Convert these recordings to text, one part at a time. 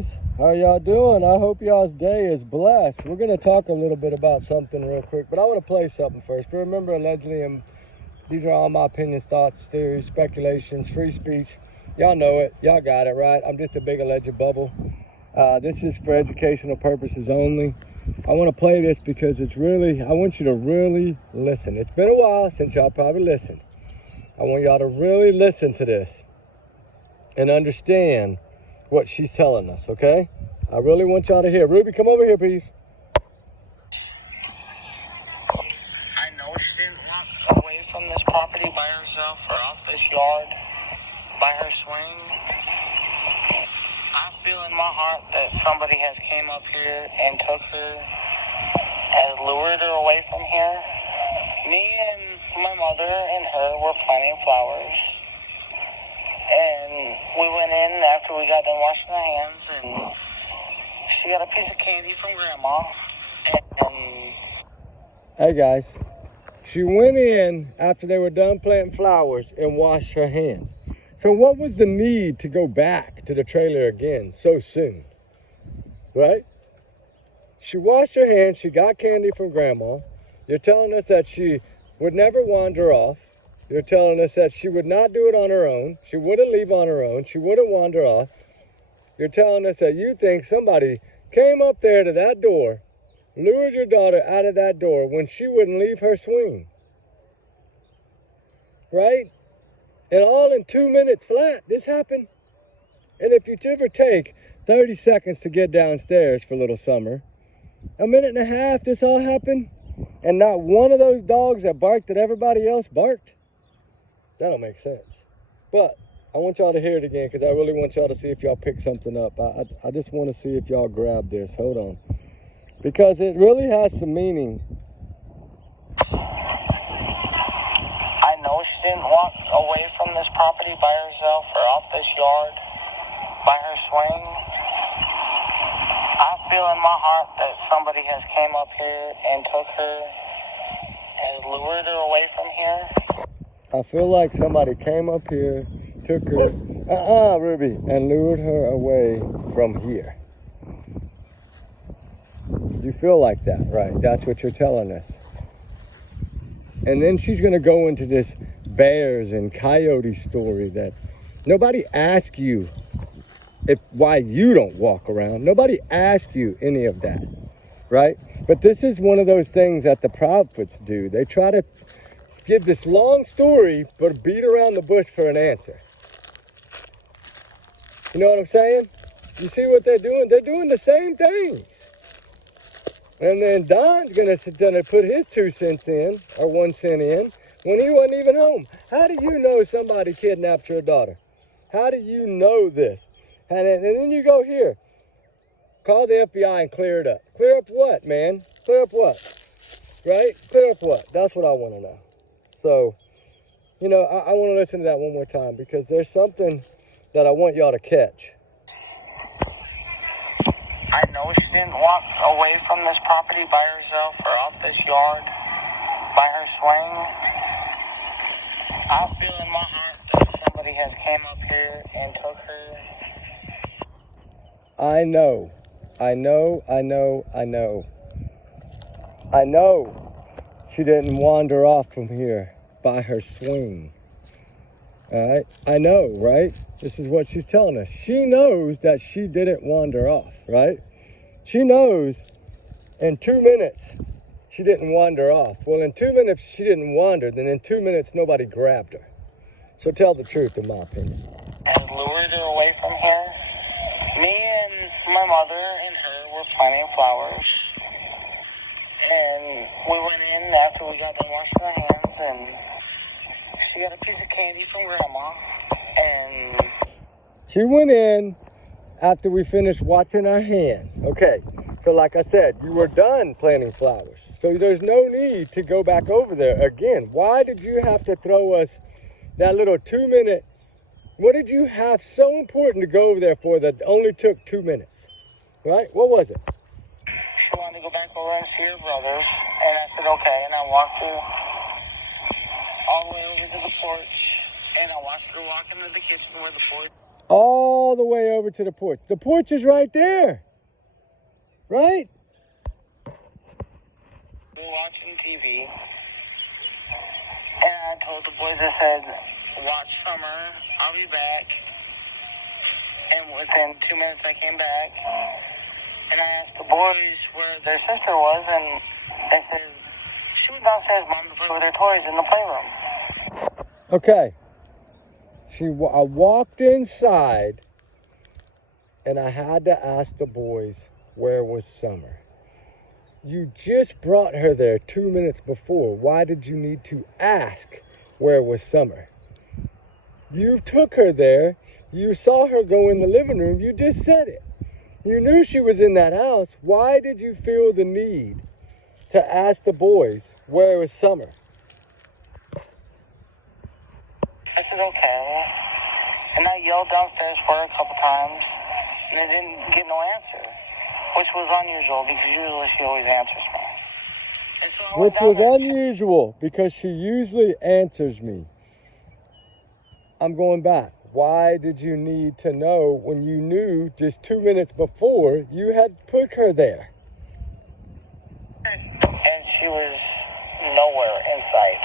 guys, how y'all doing? I hope y'all's day is blessed. We're going to talk a little bit about something real quick, but I want to play something first. But remember, allegedly, these are all my opinions, thoughts, theories, speculations, free speech. Y'all know it. Y'all got it, right? I'm just a big alleged bubble. This is for educational purposes only. I want to play this because I want you to really listen. It's been a while since y'all probably listened. I want y'all to really listen to this and understand what she's telling us, okay? I really want y'all to hear. Ruby, come over here, please. I know she didn't walk away from this property by herself or off this yard by her swing. I feel in my heart that somebody has came up here and took her, has lured her away from here. Me and my mother and her were planting flowers. And we went in after we got done washing our hands, and she got a piece of candy from Grandma. And Hey, guys. She went in after they were done planting flowers and washed her hands. So what was the need to go back to the trailer again so soon? Right? She washed her hands. She got candy from Grandma. You're telling us that she would never wander off. You're telling us that she would not do it on her own. She wouldn't leave on her own. She wouldn't wander off. You're telling us that you think somebody came up there to that door, lured your daughter out of that door when she wouldn't leave her swing. Right? And all in 2 minutes flat, this happened. And if you ever take 30 seconds to get downstairs for little Summer, a minute and a half, this all happened. And not one of those dogs that barked that everybody else barked. That don't make sense. But I want y'all to hear it again because I really want y'all to see if y'all pick something up. I just want to see if y'all grab this. Hold on. Because it really has some meaning. I know she didn't walk away from this property by herself or off this yard by her swing. I feel in my heart that somebody has came up here and took her, has lured her away from here. I feel like somebody came up here, took her, Ruby, and lured her away from here. You feel like that, right? That's what you're telling us. And then she's going to go into this bears and coyote story that nobody asked you why you don't walk around. Nobody asked you any of that, right? But this is one of those things that the prophets do. They try to give this long story, but beat around the bush for an answer. You know what I'm saying? You see what they're doing? They're doing the same thing. And then Don's gonna put his 2 cents in, or 1 cent in, when he wasn't even home. How do you know somebody kidnapped your daughter? How do you know this? And then you go here. Call the FBI and clear it up. Clear up what, man? Clear up what? Right? Clear up what? That's what I want to know. So, I want to listen to that one more time because there's something that I want y'all to catch. I know she didn't walk away from this property by herself or off this yard by her swing. I feel in my heart that somebody has came up here and took her. I know she didn't wander off from here by her swing. All right? I know, right? This is what she's telling us. She knows that she didn't wander off, right? She knows in 2 minutes she didn't wander off. Well, in 2 minutes she didn't wander, then in 2 minutes nobody grabbed her. So tell the truth, in my opinion. Has lured her away from here. Me and my mother and her were planting flowers. And we went in after we got done washing our hands, and she got a piece of candy from Grandma. And she went in after we finished washing our hands. Okay, so like I said, you were done planting flowers. So there's no need to go back over there again. Why did you have to throw us that little 2 minute? What did you have so important to go over there for that only took 2 minutes? Right? What was it? She wanted to go back over and see her brothers. And I said, okay. And I walked her all the way over to the porch. And I watched her walk into the kitchen where the boys all the way over to the porch. The porch is right there, right? We were watching TV, and I told the boys, I said, watch Summer, I'll be back. And within 2 minutes I came back, and I asked the boys where their sister was, and they said, she went downstairs, Mom, to play with her toys in the playroom. Okay. I walked inside, and I had to ask the boys, where was Summer? You just brought her there 2 minutes before. Why did you need to ask where was Summer? You took her there. You saw her go in the living room. You just said it. You knew she was in that house. Why did you feel the need to ask the boys where was Summer? I said, okay. And I yelled downstairs for her a couple times, and I didn't get no answer, which was unusual because usually she always answers me. And so I Which went down was there. unusual because she usually answers me. I'm going back. Why did you need to know when you knew just 2 minutes before you had put her there? And she was nowhere in sight.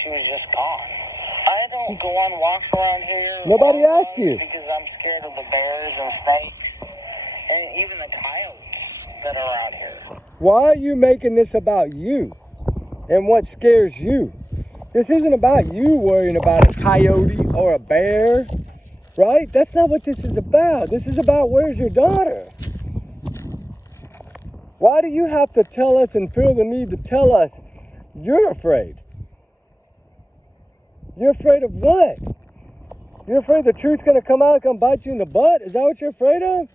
She was just gone. I don't go on walks around here. Nobody asked you. Because I'm scared of the bears and snakes and even the coyotes that are out here. Why are you making this about you and what scares you? This isn't about you worrying about a coyote or a bear, right? That's not what this is about. This is about where's your daughter? Why do you have to tell us and feel the need to tell us you're afraid? You're afraid of what? You're afraid the truth's going to come out and come bite you in the butt? Is that what you're afraid of?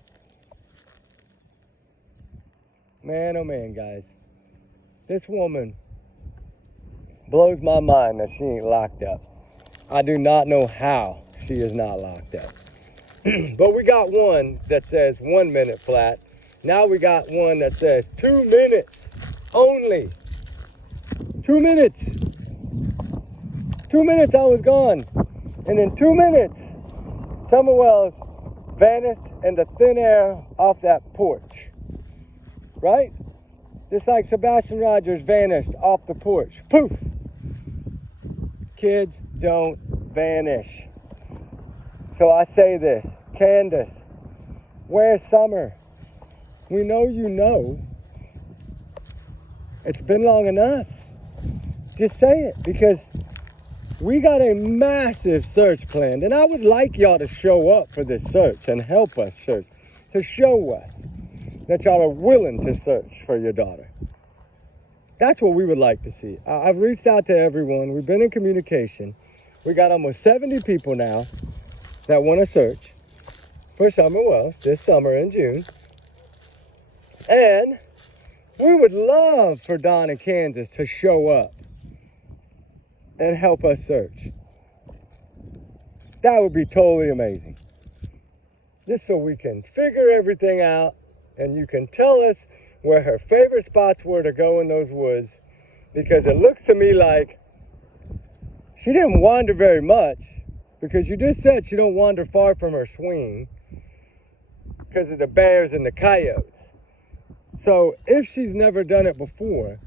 Man, oh man, guys. This woman blows my mind that she ain't locked up. I do not know how she is not locked up. But we got one that says 1 minute flat. Now we got one that says 2 minutes only. 2 minutes. 2 minutes I was gone. And in 2 minutes, Summer Wells vanished into thin air off that porch. Right? Just like Sebastian Rogers vanished off the porch. Poof! Kids don't vanish. So I say this, Candace, where's Summer? We know you know. It's been long enough. Just say it, because we got a massive search planned, and I would like y'all to show up for this search and help us search, to show us that y'all are willing to search for your daughter. That's what we would like to see. I've reached out to everyone. We've been in communication. We got almost 70 people now that want to search for Summer Wells this summer in June. And we would love for Don and Kansas to show up and help us search. That would be totally amazing. Just so we can figure everything out and you can tell us where her favorite spots were to go in those woods, because it looks to me like she didn't wander very much, because you just said she don't wander far from her swing because of the bears and the coyotes. So if she's never done it before,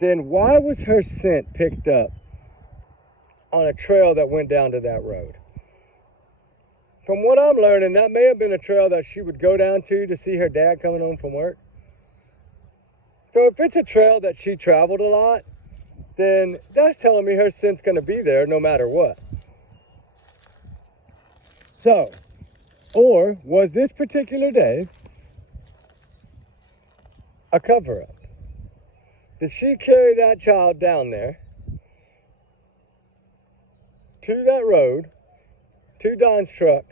then why was her scent picked up on a trail that went down to that road? From what I'm learning, that may have been a trail that she would go down to see her dad coming home from work. So if it's a trail that she traveled a lot, then that's telling me her scent's going to be there no matter what. So, or was this particular day a cover-up? Did she carry that child down there to that road, to Don's truck,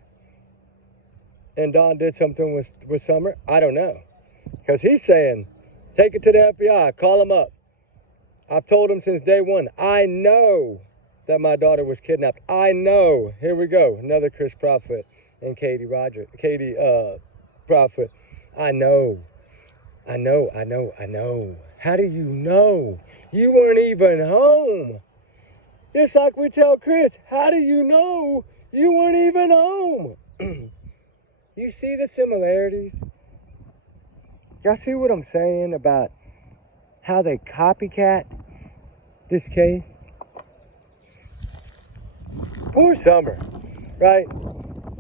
and Don did something with Summer? I don't know. Because he's saying, take it to the FBI, call them up. I've told him since day one, I know that my daughter was kidnapped. I know. Here we go. Another Chris Prophet and Katie Prophet. I know. How do you know? You weren't even home. Just like we tell Chris, how do you know you weren't even home? You see the similarities? Y'all see what I'm saying about how they copycat this case? Poor Summer, right?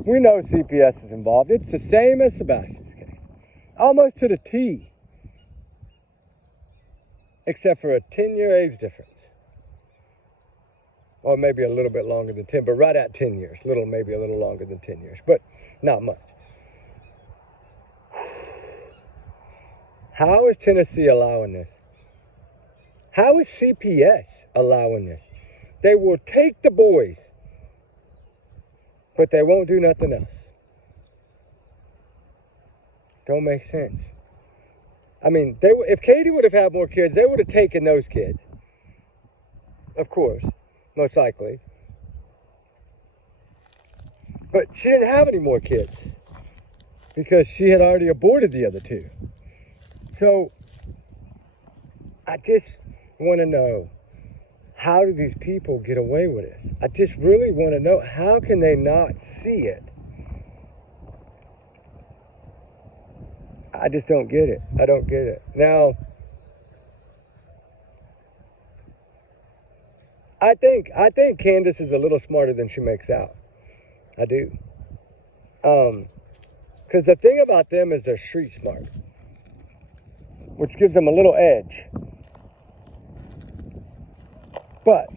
We know CPS is involved. It's the same as Sebastian's case. Almost to the T. Except for a 10-year age difference. Or maybe a little bit longer than 10, but right at 10 years. Maybe a little longer than 10 years, but not much. How is Tennessee allowing this? How is CPS allowing this? They will take the boys, but they won't do nothing else. Don't make sense. I mean, if Katie would have had more kids, they would have taken those kids. Of course, most likely. But she didn't have any more kids because she had already aborted the other two. So, I just want to know, how do these people get away with this? I just really want to know, how can they not see it? I just don't get it. I don't get it. Now, I think Candace is a little smarter than she makes out. I do. Because the thing about them is they're street smart, which gives them a little edge. But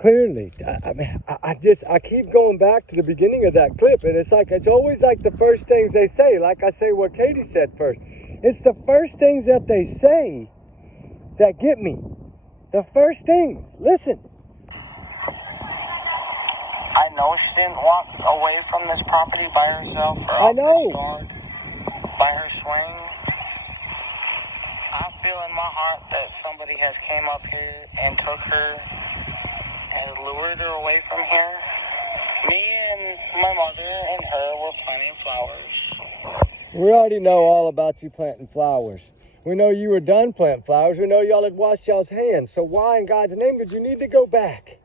clearly, I keep going back to the beginning of that clip, and it's always like the first things they say. Like I say what Katie said first. It's the first things that they say that get me. The first things. Listen. I know she didn't walk away from this property by herself or I off know. this yard by her swing. I feel in my heart that somebody has came up here and took her, has lured her away from here. Me and my mother and her were planting flowers. We already know all about you planting flowers. We know you were done planting flowers. We know y'all had washed y'all's hands. So why in God's name did you need to go back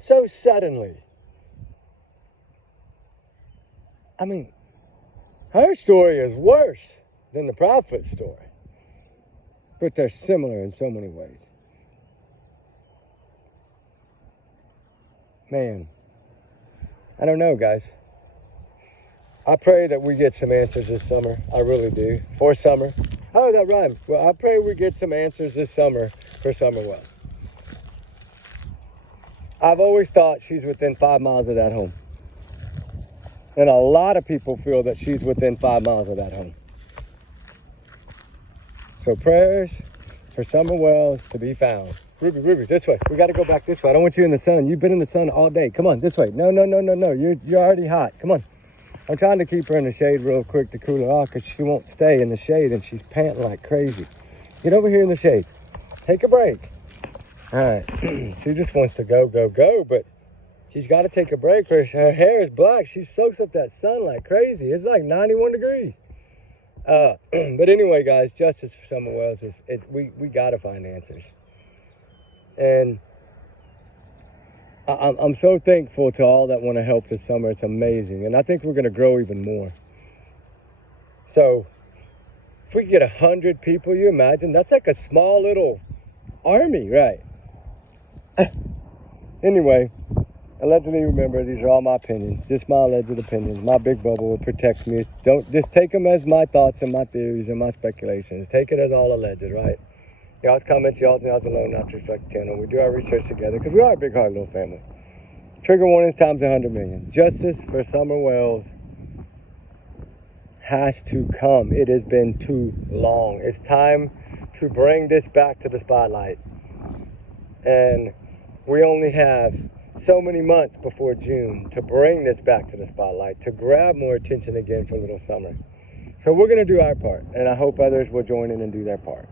so suddenly? I mean, her story is worse than the Proudfoot story. But they're similar in so many ways. Man, I don't know, guys. I pray that we get some answers this summer. I really do. For summer. Oh, that rhymed. Well, I pray we get some answers this summer for Summer Wells. I've always thought she's within 5 miles of that home. And a lot of people feel that she's within 5 miles of that home. So prayers for Summer Wells to be found. Ruby, this way. We got to go back this way. I don't want you in the sun. You've been in the sun all day. Come on, this way. No. You're already hot. Come on. I'm trying to keep her in the shade real quick to cool her off because she won't stay in the shade and she's panting like crazy. Get over here in the shade. Take a break. All right. She just wants to go, but she's got to take a break. Her hair is black. She soaks up that sun like crazy. It's like 91 degrees. But anyway, guys, justice for Summer Wells we got to find answers. And I'm so thankful to all that want to help this summer. It's amazing. And I think we're going to grow even more. So if we get 100 people, you imagine, that's like a small little army, right? Anyway, allegedly, remember, these are all my opinions, just my alleged opinions. My big bubble will protect me. Don't just take them as my thoughts and my theories and my speculations. Take it as all alleged, right? Y'all's comments, y'all's alone, not to reflect the channel. We do our research together because we are a big heart little family. Trigger warnings times 100 million. Justice for Summer Wells has to come. It has been too long. It's time to bring this back to the spotlight. And we only have so many months before June to bring this back to the spotlight, to grab more attention again for Little Summer. So we're going to do our part, and I hope others will join in and do their part.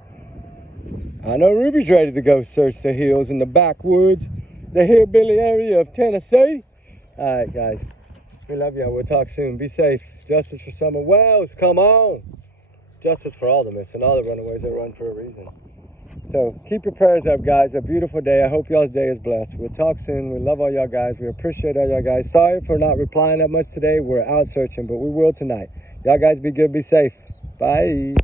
I know Ruby's ready to go search the hills and the backwoods, the hillbilly area of Tennessee. All right, guys. We love y'all. We'll talk soon. Be safe. Justice for Summer Wells. Come on. Justice for all the missing, all the runaways that run for a reason. So keep your prayers up, guys. A beautiful day. I hope y'all's day is blessed. We'll talk soon. We love all y'all guys. We appreciate all y'all guys. Sorry for not replying that much today. We're out searching, but we will tonight. Y'all guys be good, be safe. Bye.